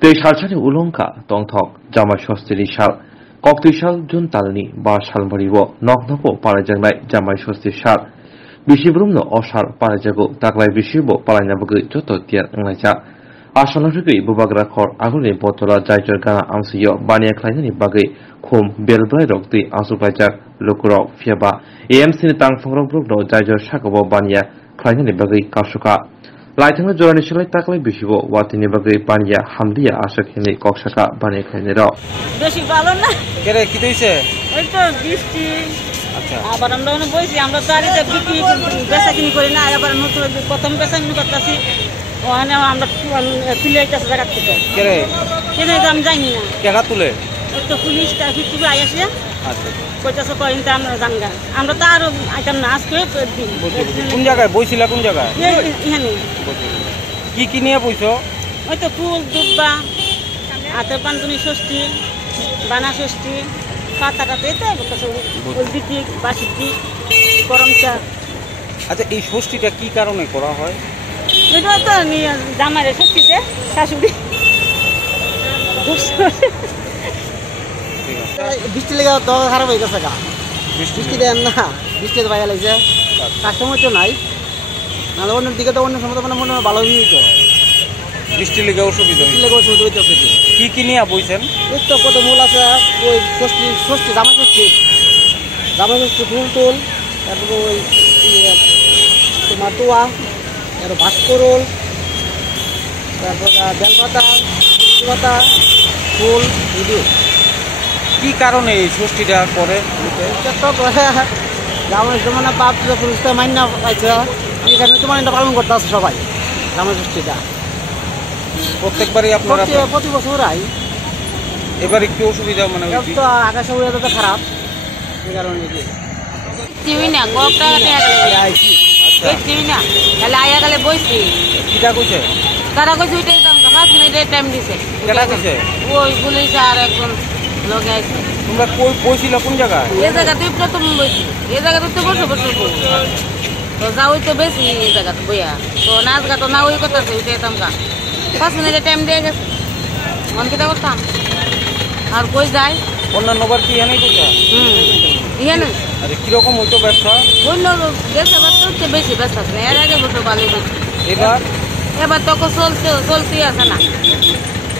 tei salchani ulongka tongthok jamai sostiri sal koktui sal jun talni ba salmaribo noknoko palajangnai jamai sosti sal bisibrumno osal palajago taklai bisibo palainabagui joto tiar nglaijak asalorigui bubagra khor aguni botola jaijor gana amsiyo bania khlainani bagui khum belbrai roktui asuklaijak lukurok fiaba AMC ni tangphongrok brukno jaijor sakabo bania khlainani bagui kasuka laithangna jorani silai taklai bisibo watini bagui bania hamdiya asakhini koksaka bania khlainero বেশি ভালো না কেরে কি হইছে এই তো বৃষ্টি আচ্ছা আবার আমরা ওখানে বইছি আমরা তো আরে বিক্রি বেচাকিনি করি না আবার নতুন প্রথম বেচাকিনি করতেছি ওখানে আমরা তুলে আইতেছে জায়গা থেকে কেরে কেনে আমি জানি না কেগা তুলে ওই তো পুলিশটা ফিরতে আইসে আচ্ছা কইতাছে কইন তো আমরা জানগা আমরা তো আরো আইতাম না আজকে দিন কোন জায়গায় বইছিলা কোন জায়গায় এখানে কি নিয়ে বইছো ওই তো ফুল দুব্বা হাতের পান্তনি ষষ্ঠী বানা ষষ্ঠী পাতাটাতে ওই দিকে বাসির দিক গরম চা। আচ্ছা এই ষষ্ঠীটা কি কারণে করা হয় এটা তো জামাইরে ষষ্ঠীতে শাশুড়ি বৃষ্টি লেগে তো খারাপ হয়ে গেছে গা বৃষ্টি দেন না বৃষ্টিতে বাইরে লাগছে কাস্টমার তো নাই নাহলে অন্য দিকে তো অন্য সময় তো মনে হয় ভালো হইতো বৃষ্টি লেগে অসুবিধা বৃষ্টি লেগে অসুবিধা হইতো কি নিয়ে বইছেন এই তো কত মূল আছে ওই ষষ্ঠী জামাই ষষ্ঠী ফুল টুল তারপরে ওই তোমার তোয়া তারপর ভাস্করোল তারপর বেলপাতা পাতা ফুল এগুলো কি কারণে এই ষষ্ঠীটা করে জামাই মানে বাপ পুরুষটা মান্য পাইছে এখানে তো মানে পালন করতে আছে সবাই জামাই ষষ্ঠীটা প্রত্যেকবারই আপনারা প্রতি বছর আই এবার একটু অসুবিধা মানে তো আকাশে উড়ে তো খারাপ এই কারণে চিবি না গপটা চিবি না তাহলে আয়া গেলে বইছি কিটা কইছে তারা কইছে ওইটাই দাম 5 মিনিটের টাইম দিছে কেটা কইছে ওই পুলিশ আর একজন লোক আছে তোমরা কই বইছিল কোন জায়গায় এই জায়গাতে প্রথম বইছি এই জায়গাতে তো বসে তো যাওই তো বেশি এই জায়গাতে বইয়া তো নাচ গা তো না ওই কথা ওইটাই দাম 5 মিনিটের টাইম দিয়ে গেছে মন কিটা করতাম আর কই যায় অন্যান্য বার কি এখানেই করছে এখানে আরে কিরকম হইতো ব্যবসা অন্য দেশে ব্যবসা বেশি ব্যবসা না এর আগে বছর ভালোই বেশি এবার তো চলতে আছে না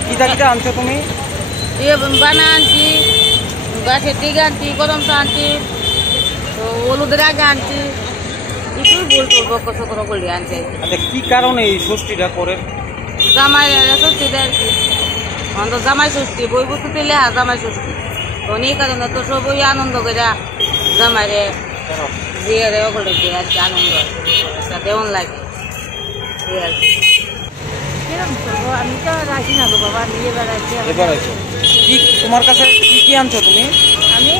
কিটা আনছো তুমি বানা আনছি গাছের টিকা আনছি গরম চা আনছি তো হলুদের আগে আনছি কিছুই বলবো কষ্ট করে করলে আনছি আচ্ছা কি কারণে এই ষষ্ঠীটা করে জামাই ষষ্ঠী দেয় অন্ত জামাই ষষ্ঠী বই বস্তু দিলে জামাই ষষ্ঠী তো এই কারণে তো সবই আনন্দ করে জামাইরে দিয়ে ওগুলো দিয়ে আর কি আনন্দ দেওয়ান লাগে আর কি আমি তো রাখি না বাবা নিয়ে বেড়াচ্ছি এবার আছো কি তোমার কাছে কি আনছো তুমি আমি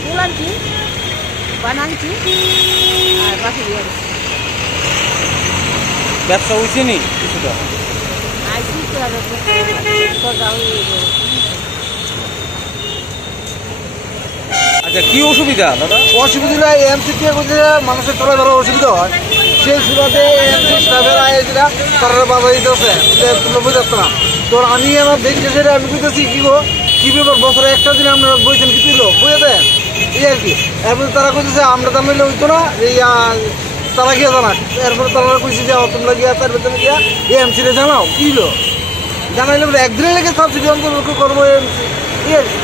ফুল আনছি বানানছি আর বাকি দিয়ে ব্যবসা হয়েছে নি কিছুটা আইসি তো আচ্ছা কি অসুবিধা দাদা অসুবিধা এমসি কে মানুষের চলাফেরা অসুবিধা হয় সেই সুবাদে এমসি স্টাফের আয়েরা তারা বাধা দিতেছে তোমরা বুঝতে না তো আমি আমার দেখছি সেটা আমি বুঝতেছি কি ব্যাপার বছরে একটা দিন আপনারা বইছেন কি তুলো বুঝে দেন এই আর কি এরপরে তারা কইতেছে আমরা জানাইলে হইতো না এই তারা গিয়ে জানা এরপরে তারা কইছে যে তোমরা গিয়া তার ভেতরে গিয়া এমসি রে জানাও কি হলো জানাইলে বলে একদিনের লেগে সাবসিডি অন্তর্ভুক্ত করবো এমসি এই আর কি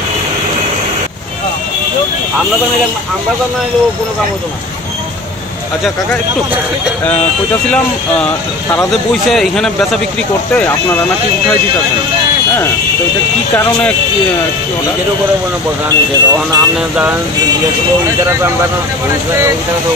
আমরা জানাইলেও কোনো কাম হতো না আচ্ছা কাকা একটু কইতাছিলাম তারা যে বইছে এখানে বেচা বিক্রি করতে আপনারা নাকি উঠাই দিতেছেন হ্যাঁ তো এটা কি কারণে নিজের উপরে কোনো বোঝা নেই তখন আপনি জিজ্ঞেস করবো ওই তারা তো আমরা ওই তারা তো